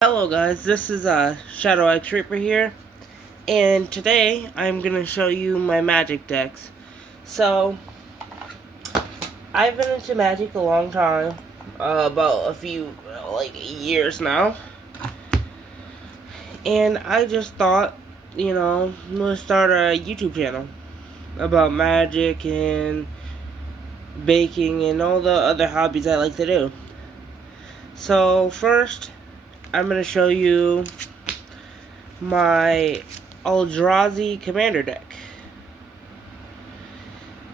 Hello guys, this is Shadow X Reaper here, and today I'm going to show you my magic decks. So, I've been into magic a long time, about a few, years now, and I just thought, I'm going to start a YouTube channel about magic and baking and all the other hobbies I like to do. So, first, I'm going to show you my Eldrazi Commander deck.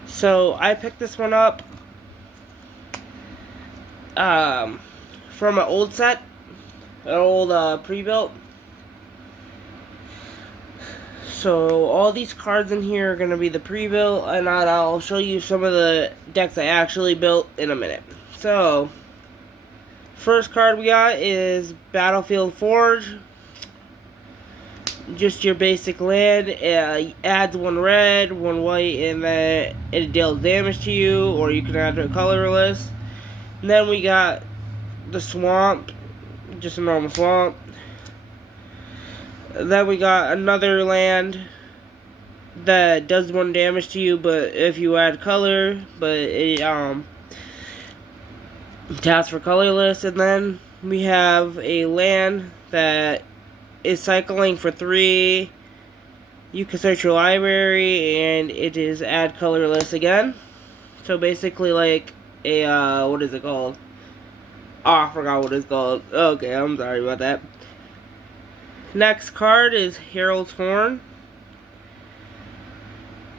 So I picked this one up from an old set, an old pre-built. So all these cards in here are going to be the pre-built, and I'll show you some of the decks I actually built in a minute. So, first card we got is Battlefield Forge. Just your basic land. Adds 1 red, 1 white, and then it deals damage to you, or you can add it colorless. And then we got the Swamp, just a normal swamp. Then we got another land that does 1 damage to you, but if you add color, but it taps for colorless. And then we have a land that is cycling for 3. You can search your library, and it is add colorless again. So basically, like a what is it called? Oh, I forgot what it's called. Okay, I'm sorry about that. Next card is Herald's Horn.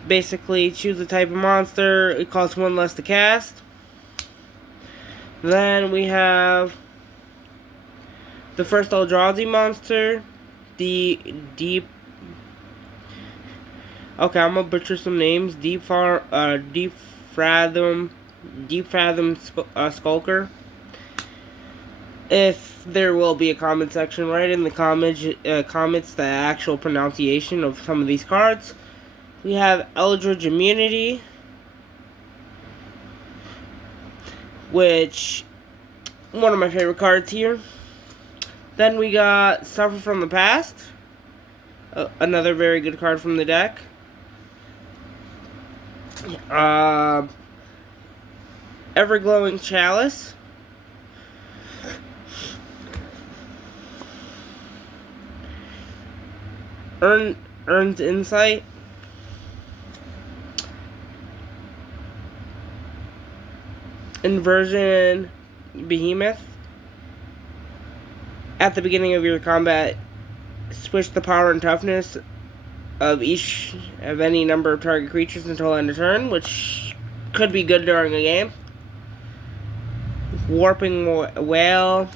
Basically, choose a type of monster. It costs 1 less to cast. Then we have the first Eldrazi monster, the Deep. Okay, I'm gonna butcher some names. Deep Fathom Skulker. If there will be a comment section, write in the comments the actual pronunciation of some of these cards. We have Eldritch Immunity, which one of my favorite cards here. Then we got Suffer from the Past, another very good card from the deck. Everglowing Chalice. Earns Insight. Inversion Behemoth. At the beginning of your combat, switch the power and toughness of any number of target creatures until end of turn, which could be good during a game. Warping Whale.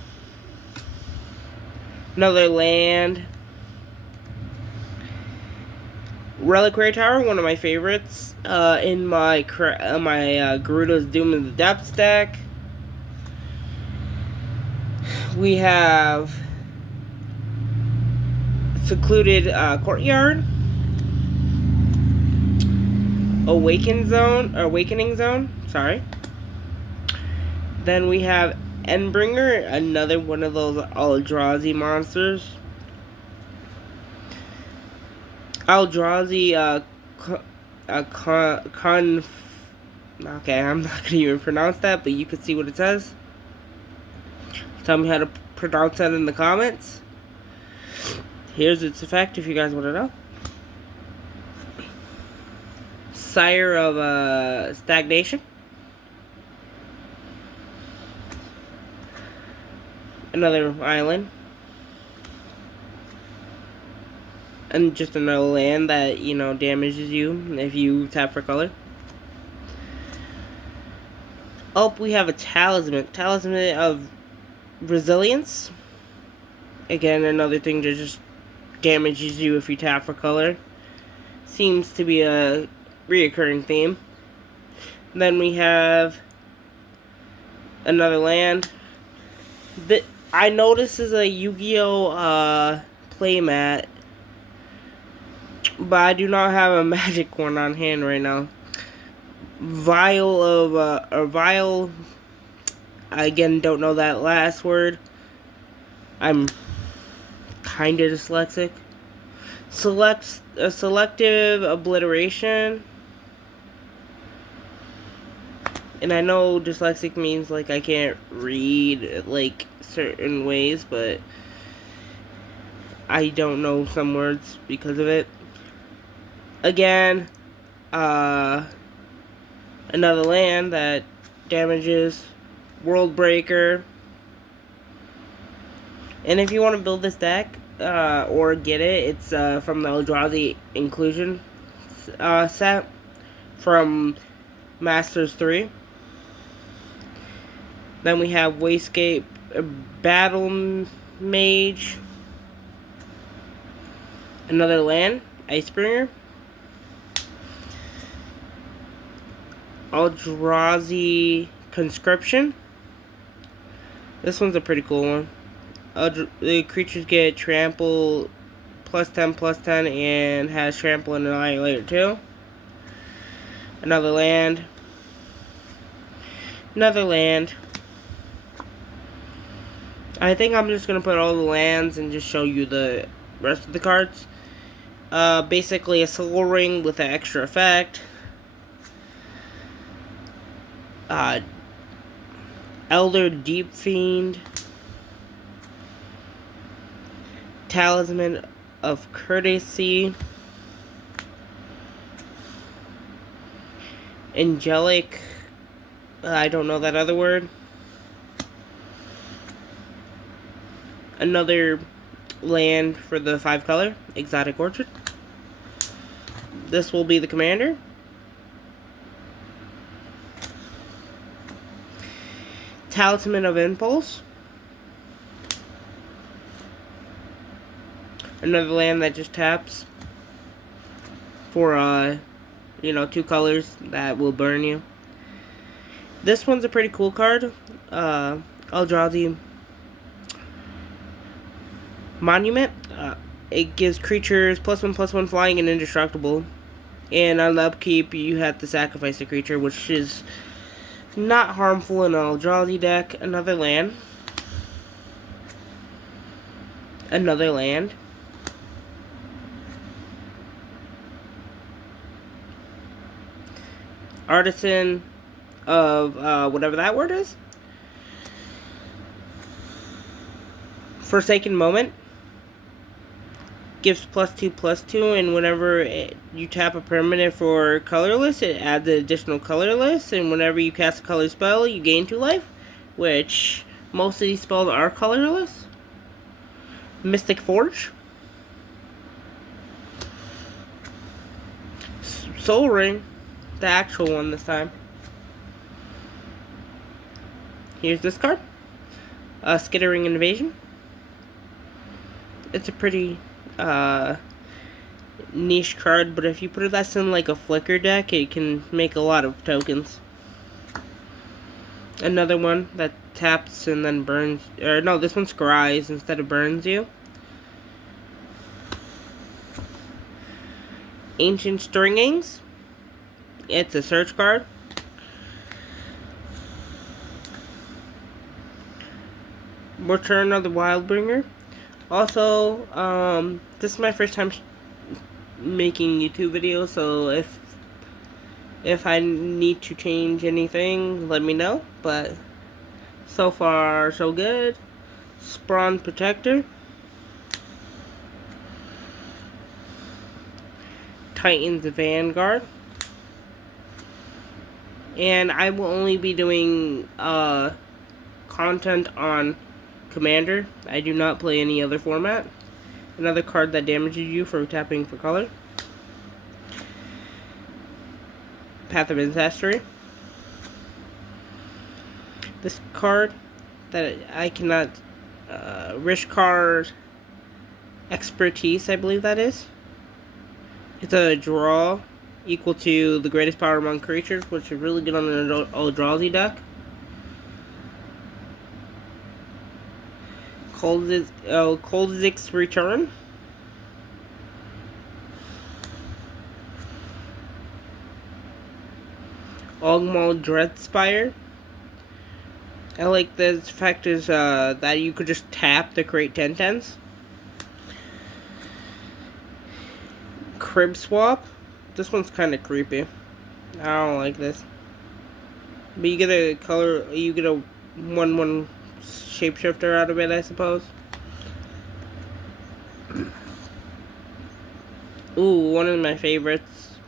Another land. Reliquary Tower, one of my favorites, in my Gerudo's Doom in the Depths deck. We have Secluded Courtyard, Awakening Zone. Sorry. Then we have Endbringer, another one of those Eldrazi monsters. Eldrazi okay, I'm not gonna even pronounce that, but you can see what it says. Tell me how to pronounce that in the comments. Here's its effect if you guys want to know. Sire of Stagnation. Another island. And just another land that, damages you if you tap for color. Oh, we have a Talisman. Talisman of Resilience. Again, another thing that just damages you if you tap for color. Seems to be a reoccurring theme. Then we have another land. I noticed this is a Yu-Gi-Oh! Playmat, but I do not have a magic one on hand right now. Vial, I again don't know that last word. I'm kinda dyslexic. Selective obliteration. And I know dyslexic means like I can't read like certain ways, but I don't know some words because of it. Again, another land that damages. World Breaker. And if you want to build this deck, or get it, it's from the Eldrazi Inclusion set from Masters 3. Then we have Wastegate Battle Mage. Another land, Icebringer. Eldrazi Conscription. This one's a pretty cool one. The creatures get trample +10/+10 and has trample and annihilator too. Another land. Another land. I think I'm just gonna put all the lands and just show you the rest of the cards. Basically a Soul Ring with an extra effect. Elder Deep Fiend. Talisman of Courtesy. Angelic. I don't know that other word. Another land for the 5-color. Exotic Orchard. This will be the commander. Talisman of Impulse. Another land that just taps for 2 colors that will burn you. This one's a pretty cool card. Eldrazi Monument. It gives creatures +1/+1 flying and indestructible. And on the upkeep, you have to sacrifice a creature, which is not harmful in an Eldrazi deck. Another land. Another land. Artisan of whatever that word is. Forsaken Moment. Gives +2/+2, and whenever you tap a permanent for colorless, it adds an additional colorless, and whenever you cast a color spell, you gain 2 life, which most of these spells are colorless. Mystic Forge. Soul Ring. The actual one this time. Here's this card. Skittering Invasion. It's a pretty niche card, but if you put this in like a Flicker deck, it can make a lot of tokens. Another one that taps and then burns, or no, this one scries instead of burns you. Ancient Stringings. It's a search card. Return of the Wildbringer. Also, this is my first time making YouTube videos, so if I need to change anything, let me know. But so far, so good. Spawn Protector. Titan's Vanguard. And I will only be doing content on Commander. I do not play any other format. Another card that damages you for tapping for color. Path of Ancestry. This card that I cannot... Rishkar Expertise, I believe that is. It's a draw equal to the greatest power among creatures, which is really good on an Eldrazi deck. Kolzik's Return. Ogmal Dreadspire. I like this fact is that you could just tap to create 10/10s. Crib Swap. This one's kind of creepy. I don't like this. But you get a color, you get a 1/1 shapeshifter out of it, I suppose. Ooh, one of my favorites.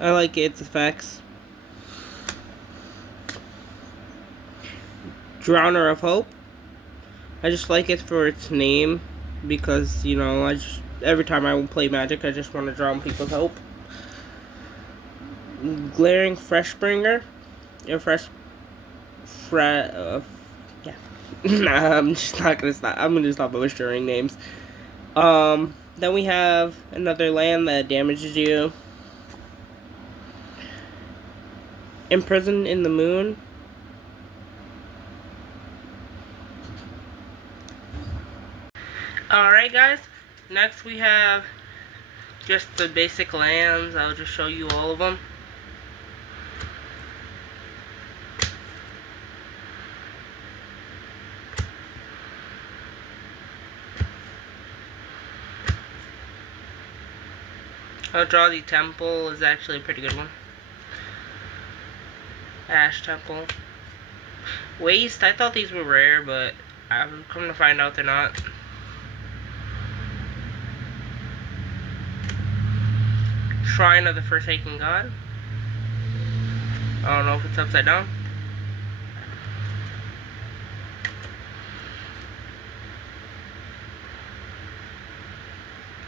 I like its effects. Drowner of Hope. I just like it for its name because, you know, every time I play Magic, I just want to drown people's hope. Glaring Freshbringer. Yeah. Nah, I'm just not gonna stop. I'm gonna stop butchering names. Then we have another land that damages you. Imprison in the Moon. Alright guys, next we have just the basic lands. I'll just show you all of them. Eldrazi Temple is actually a pretty good one. Ash Temple. Waste, I thought these were rare, but I've come to find out they're not. Shrine of the Forsaken God. I don't know if it's upside down.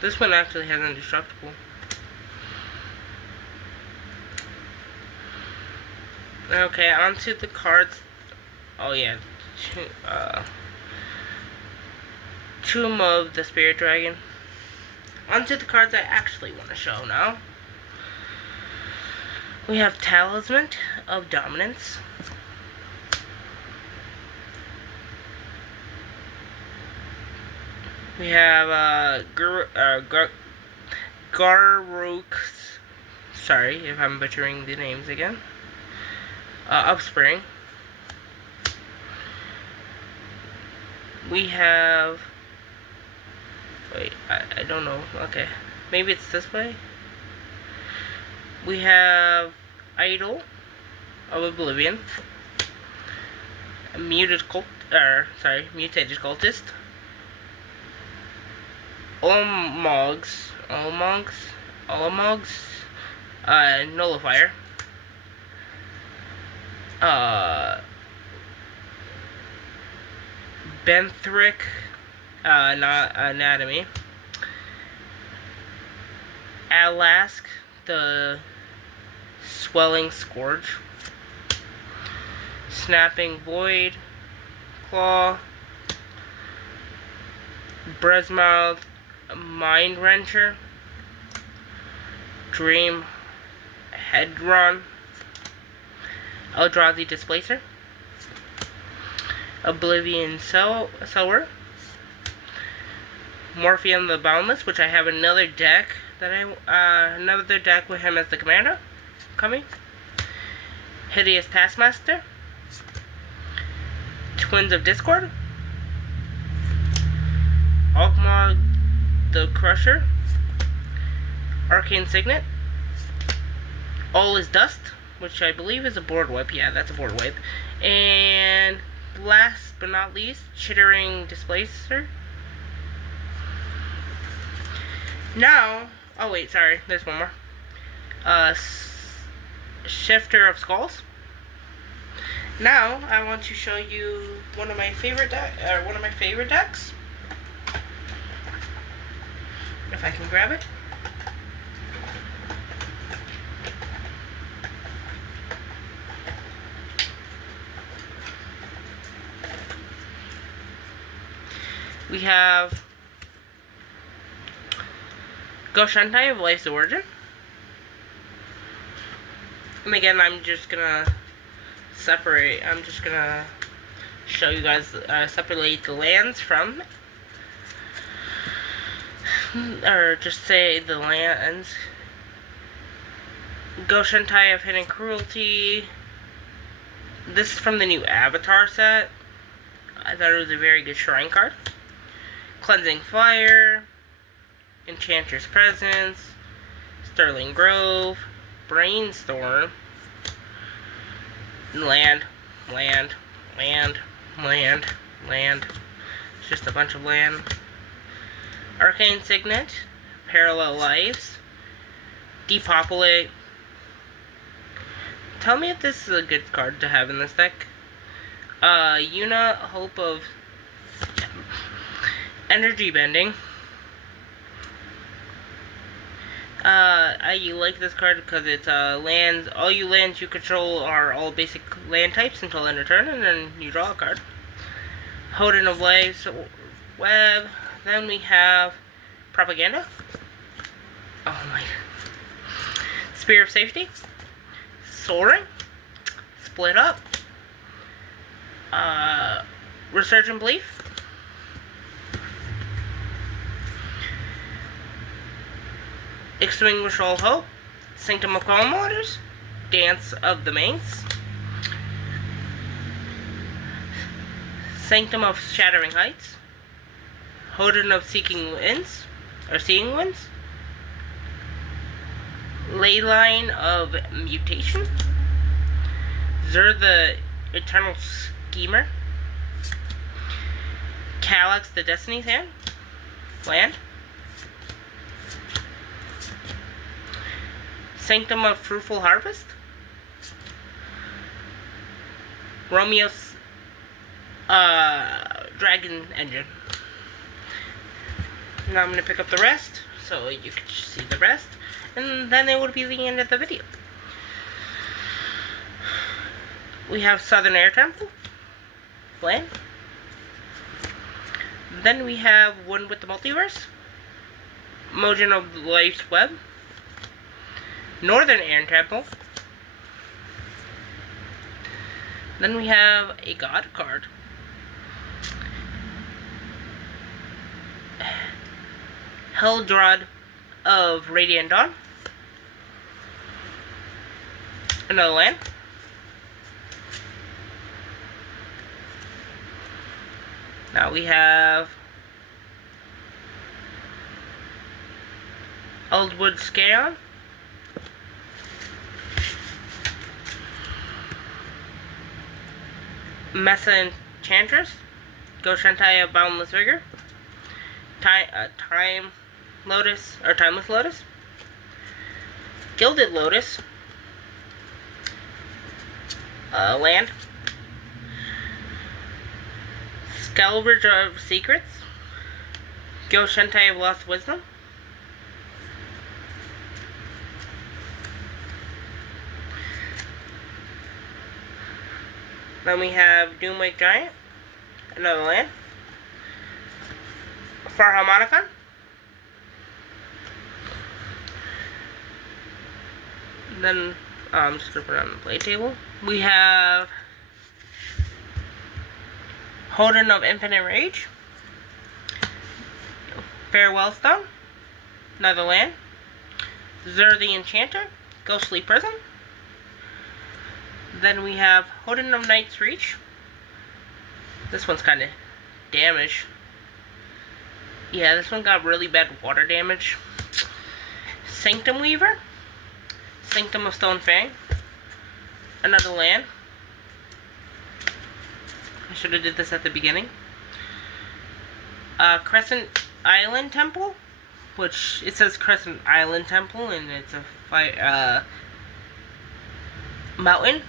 This one actually has Indestructible. Okay, onto the cards. Oh yeah, Tomb of the Spirit Dragon. Onto the cards I actually want to show now. We have Talisman of Dominance. We have Garruk. Sorry if I'm butchering the names again. Upspring. We have. Wait, I don't know. Okay, maybe it's this way. We have Idol of Oblivion. A mutated cultist. Olamogs, Nullifier. Benthric, Anatomy. Alask, the Swelling Scourge. Snapping Void, Claw. Bresmouth, Mind Wrencher. Dream Hedron. Eldrazi Displacer. Oblivion Sower. Morpheum the Boundless, which I have another deck that another deck with him as the commander coming. Hideous Taskmaster. Twins of Discord. Ogmog the Crusher. Arcane Signet. All is Dust, which I believe is a board wipe. Yeah, that's a board wipe. And last but not least, Chittering Displacer. Now, oh wait, sorry, there's one more. Shifter of Skulls. Now, I want to show you one of my favorite decks. If I can grab it. We have Goshentai of Life's Origin. And again, I'm just gonna show you guys, separate the lands from, or just say the lands. Goshentai of Hidden Cruelty. This is from the new Avatar set. I thought it was a very good shrine card. Cleansing Fire. Enchanter's Presence, Sterling Grove, Brainstorm, land, land, land, land, land. It's just a bunch of land. Arcane Signet, Parallel Lives, Depopulate. Tell me if this is a good card to have in this deck. Yuna, Hope of Energy Bending. I like this card because it's lands. All you lands you control are all basic land types until end of turn, and then you draw a card. Hoden of Lives, Web. Then we have Propaganda. Oh my. Spear of Safety. Soaring. Split Up. Resurgent Belief. Extinguish All Hope, Sanctum of Calm Waters, Dance of the Mains, Sanctum of Shattering Heights, Hoden of Seeing Winds, Leyline of Mutation, Zur the Eternal Schemer, Calyx the Destiny's Hand, land, Sanctum of Fruitful Harvest, Romeo's Dragon Engine. Now I'm going to pick up the rest, so you can see the rest, and then it would be the end of the video. We have Southern Air Temple, land. Then we have One with the Multiverse, Mojin of Life's Web, Northern Air Temple. Then we have a God card. Heldrod of Radiant Dawn. Another land. Now we have Oldwood Scion. Mesa Enchantress, Goshentai of Boundless Vigor, Timeless Lotus, Gilded Lotus, land, Skelvage of Secrets, Goshentai of Lost Wisdom, then we have Doomwake Giant, another land, Far Harmonicon, then I'm just going to put it on the play table. We have Hoden of Infinite Rage, Farewell Stone, another land, Zur the Enchanter, Ghostly Prison. Then we have Hoden of Night's Reach. This one's kind of damaged. Yeah, this one got really bad water damage. Sanctum Weaver, Sanctum of Stone Fang, another land. I should have did this at the beginning. Crescent Island Temple, which it says Crescent Island Temple, and it's a mountain,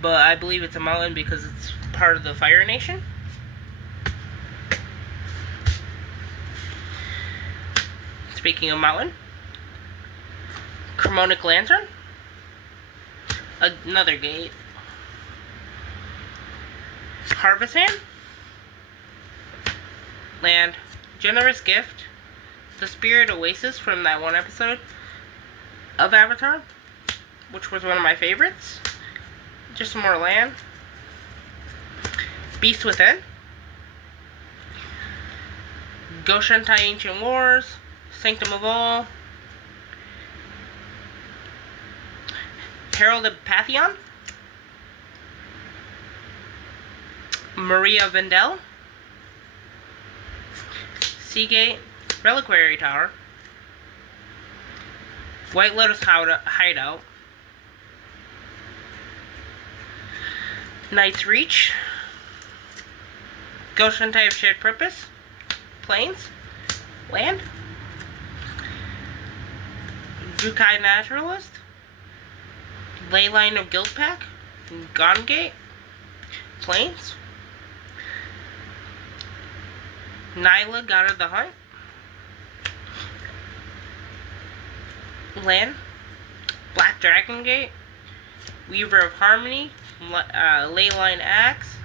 but I believe it's a mountain because it's part of the Fire Nation. Speaking of mountain, Chromonic Lantern, another gate, Harvest Hand, land, Generous Gift, the Spirit Oasis from that one episode of Avatar, which was one of my favorites. Just some more land. Beast Within, Goshentai Ancient Wars, Sanctum of All, Herald of Pantheon, Maria Vendel, Seagate, Reliquary Tower, White Lotus Hideout, Knight's Reach, Ghost Shentai of Shared Purpose, Plains, Land, Jukai Naturalist, Leyline of Guildpact, Gongate, Plains, Nyla, God of the Hunt, Land, Black Dragon Gate, Weaver of Harmony, Leyline Axe,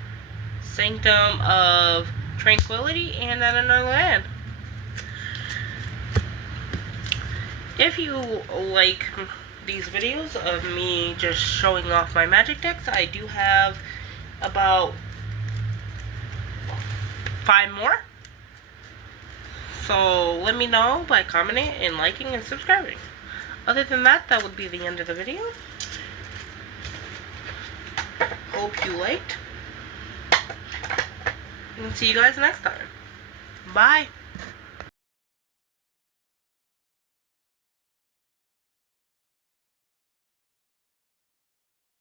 Sanctum of Tranquility, and then another land. If you like these videos of me just showing off my magic decks, I do have about 5 more. So let me know by commenting and liking and subscribing. Other than that, that would be the end of the video. Hope you liked. And see you guys next time. Bye.